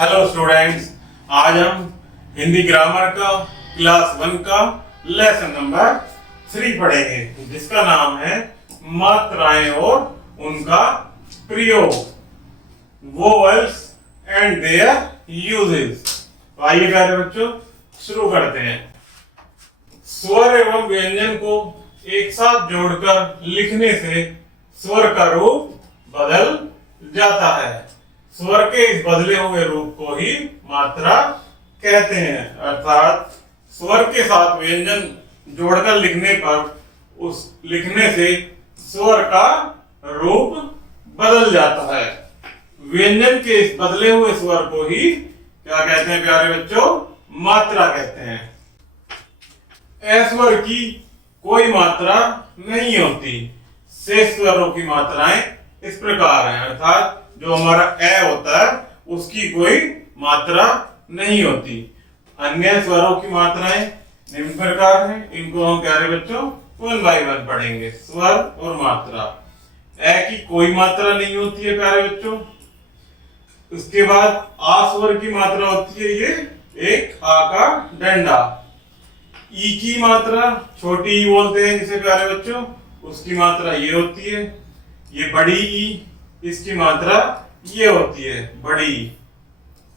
Hello students, आज हम Hindi grammar का क्लास 1 का लेसन नंबर 3 पढ़ेंगे, जिसका नाम है मात्राएं और उनका प्रयोग, वोवेल्स एंड देयर यूजेस। आइए प्यारे बच्चों शुरू करते हैं। स्वर एवं व्यंजन को एक साथ जोड़कर लिखने से स्वर का रूप बदल जाता है। स्वर के इस बदले हुए रूप को ही मात्रा कहते हैं, अर्थात स्वर के साथ व्यंजन जोड़कर लिखने पर उस लिखने से स्वर का रूप बदल जाता है। व्यंजन के इस बदले हुए स्वर को ही क्या कहते हैं प्यारे बच्चों? मात्रा कहते हैं। अस्वर की कोई मात्रा नहीं होती। शेष स्वरों की मात्राएं इस प्रकार हैं, अर्थात जो हमारा ए होता है उसकी कोई मात्रा नहीं होती। अन्य स्वरों की मात्राएं निम्न प्रकार हैं, इनको हम प्यारे बच्चों 1 बाय 1 पढ़ेंगे। स्वर और मात्रा। ए की कोई मात्रा नहीं होती है प्यारे बच्चों। उसके बाद आ स्वर की मात्रा होती है, ये एक आ का डंडा। ई की मात्रा छोटी ई बोलते हैं जिसे प्यारे बच्चों, उसकी मात्रा ये होती है। ये बड़ी ई, इसकी मात्रा ये होती है बड़ी,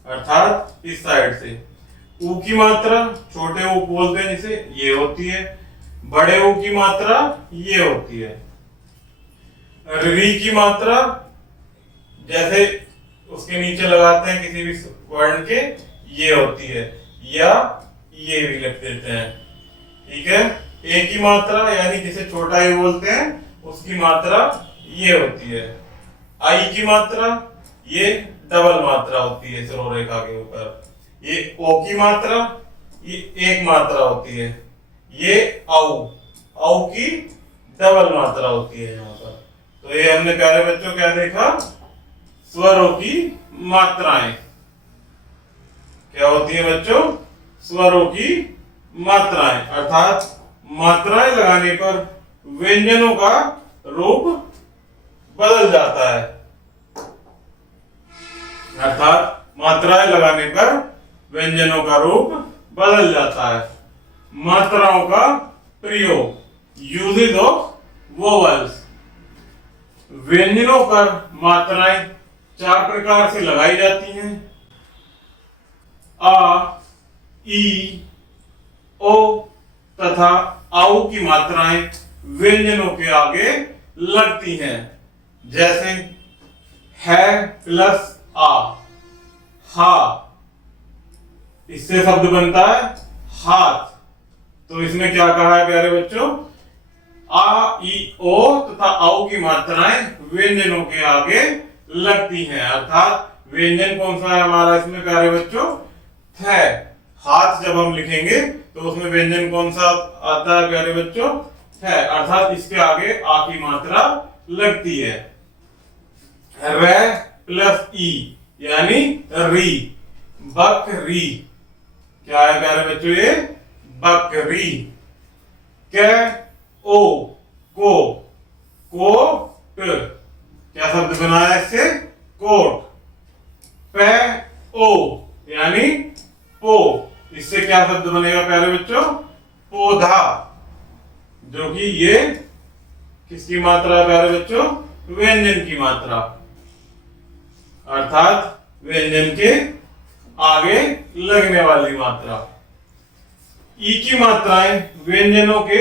अर्थात इस साइड से। ऊ की मात्रा छोटे ऊ बोलते हैं जिसे, ये होती है। बड़े ऊ की मात्रा ये होती है। री की मात्रा जैसे उसके नीचे लगाते हैं किसी भी वर्ण के, ये होती है, या ये भी लिख देते हैं, ठीक है। ए की मात्रा यानी जिसे छोटा ई बोलते हैं उसकी मात्रा ये होती है। आई की मात्रा ये डबल मात्रा होती है सरो रेखा के ऊपर। ये ओ की मात्रा ये एक मात्रा होती है। ये औ की डबल मात्रा होती है यहाँ पर। तो ये हमने प्यारे बच्चों क्या देखा? स्वरों की मात्राएं क्या होती है बच्चों? स्वरों की मात्राएं, अर्थात मात्राएं लगाने पर व्यंजनों का रूप बदल जाता है। अर्थात मात्राएं लगाने पर व्यंजनों का रूप बदल जाता है। मात्राओं का प्रयोग, यूजेस ऑफ वोवेल्स। व्यंजनों पर मात्राएं 4 प्रकार से लगाई जाती हैं। आ, ई, ओ तथा आउ की मात्राएं व्यंजनों के आगे लगती हैं, जैसे है प्लस आ, हा। इससे शब्द बनता है हाथ। तो इसमें क्या कहा है प्यारे बच्चों? आ, ई, ओ तथा आउ की मात्राएं व्यंजनों के आगे लगती हैं, अर्थात व्यंजन कौन सा है हमारा इसमें प्यारे बच्चों? थ। हाथ जब हम लिखेंगे तो उसमें व्यंजन कौन सा आता है प्यारे बच्चों? थ, अर्थात इसके आगे आ की मात्रा लगती है। र प्लस ई यानी री, बकरी। क्या है प्यारे बच्चों? ये बकरी। क ओ को, कोट। क्या शब्द बनाया इससे? कोट। प ओ यानी पो, इससे क्या शब्द बनेगा प्यारे बच्चों? पौधा। जो कि ये किसकी मात्रा है प्यारे बच्चों? व्यंजन की मात्रा, अर्थात व्यंजन के आगे लगने वाली मात्रा। ई की मात्राएं व्यंजनों के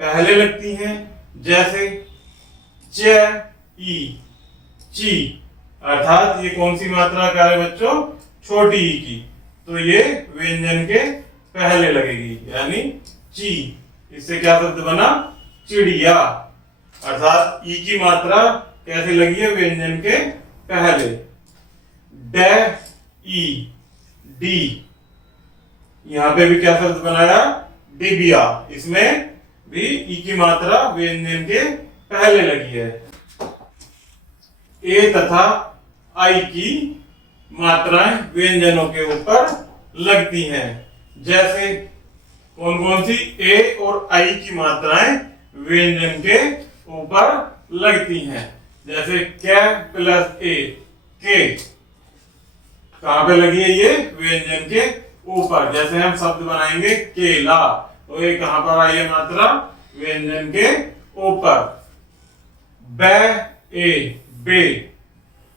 पहले लगती हैं, जैसे च, ई, ची। अर्थात ये कौन सी मात्रा प्यारे बच्चों? छोटी ई की। तो ये व्यंजन के पहले लगेगी, यानी ची। इससे क्या शब्द बना? चिड़िया। अर्थात ई की मात्रा कैसे लगी है? व्यंजन के पहले। ड, ई, डी। यहां पे भी क्या शब्द बनाया? डिबिया। इसमें भी ई की मात्रा व्यंजन के पहले लगी है। ए तथा आई की मात्राएं व्यंजनों के ऊपर लगती हैं, जैसे कौन कौन सी? ए और आई की मात्राएं व्यंजन के ऊपर लगती हैं, जैसे क प्लस ए, के। कहाँ पे लगी है? ये व्यंजन के ऊपर। जैसे हम शब्द बनाएंगे केला, तो ये कहाँ पर आई है मात्रा? व्यंजन के ऊपर। बे ए बे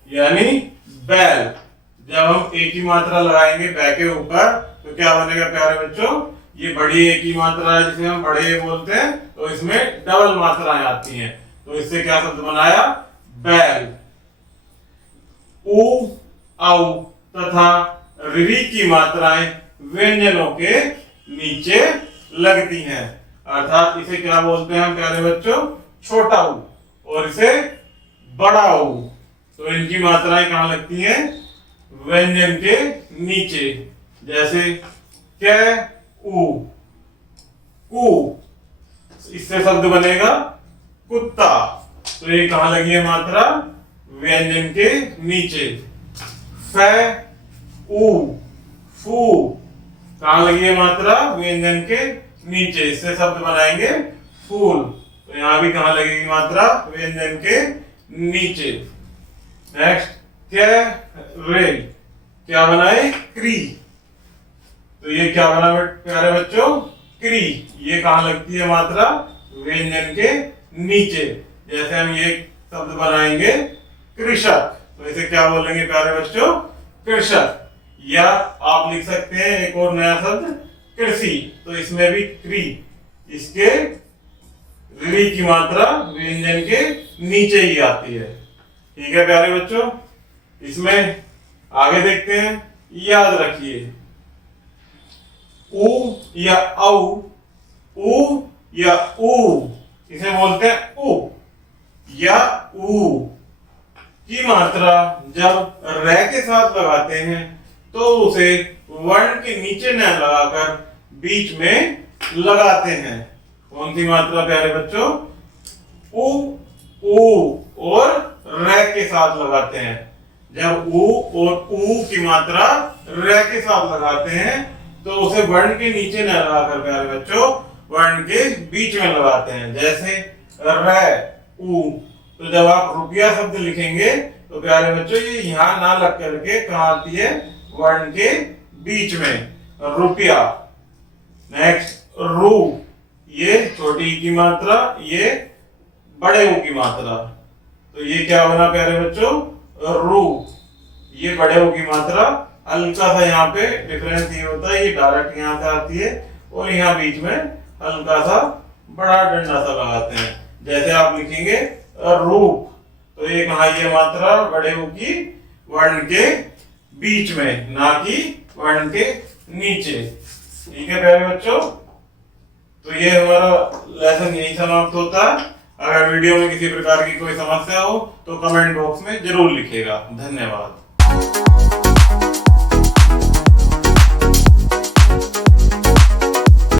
यानी बैल। जब हम एक ही मात्रा लगाएंगे बै के ऊपर तो क्या बनेगा प्यारे बच्चों? ये बड़ी एक ही मात्रा है जिसे हम बड़े ए बोलते हैं, तो इसमें डबल मात्राएं आती हैं, तो इससे क्या शब्द बनाया? बैल। ऊ औ तथा री की मात्राएं व्यंजनों के नीचे लगती हैं, अर्थात इसे क्या बोलते हैं हम प्यारे बच्चों? छोटा ऊ, और इसे बड़ा ऊ। तो इनकी मात्राएं कहाँ लगती हैं? व्यंजन के नीचे। जैसे क ऊ कू, इससे शब्द बनेगा कुत्ता, तो ये कहाँ लगी है मात्रा? व्यंजन के नीचे। फे ऊ फू, कहाँ लगी है मात्रा? व्यंजन के नीचे, इससे शब्द बनाएंगे फूल, तो यहां भी कहाँ लगेगी मात्रा? व्यंजन के नीचे। नेक्स्ट रे, क्या बनाए? क्री, तो ये क्या बना प्यारे बच्चों? क्री। ये कहाँ लगती है मात्रा? व्यंजन के नीचे। जैसे हम ये शब्द बनाएंगे कृषक, तो इसे क्या बोलेंगे प्यारे बच्चों? कृषक। या आप लिख सकते हैं एक और नया शब्द कृषि, तो इसमें भी क्री, इसके री की मात्रा व्यंजन के नीचे ही आती है। ठीक है प्यारे बच्चों, इसमें आगे देखते हैं। याद रखिए, ऊ या औ, ऊ या ऊ, इसे बोलते हैं ऊ या ऊ की मात्रा जब रे के साथ लगाते हैं तो उसे वर्ण के नीचे न लगाकर बीच में लगाते हैं। कौन सी मात्रा प्यारे बच्चों? ऊ, ऊ और रे के साथ लगाते हैं। जब ऊ और ऊ की मात्रा रे के साथ लगाते हैं तो उसे वर्ण के नीचे न लगाकर प्यारे बच्चों वर्ण के बीच में लगाते हैं। जैसे रे ऊ, तो जब आप रुपया शब्द लिखेंगे तो प्यारे बच्चों ये यहाँ ना लग करके कहाँ आती है? वर्ण के बीच में, रुपया। नेक्स्ट रू, ये छोटी की मात्रा, ये बड़े ऊ की मात्रा, तो ये क्या बना प्यारे बच्चों? रू। ये बड़े ऊ की मात्रा, हल्का सा यहाँ पे डिफरेंस ये होता है, ये डायरेक्ट यहाँ से आती है और यहाँ बीच में हल्का सा बड़ा डंडा सा लगाते हैं। जैसे आप लिखेंगे रूप, तो ये कहाँ ये मात्रा? बड़े ऊ की वर्ण के बीच में, ना कि वर्ण के नीचे। ठीक है प्यारे बच्चों, तो ये हमारा लेसन यही समाप्त होता है। अगर वीडियो में किसी प्रकार की कोई समस्या हो तो कमेंट बॉक्स में जरूर लिखिएगा। धन्यवाद।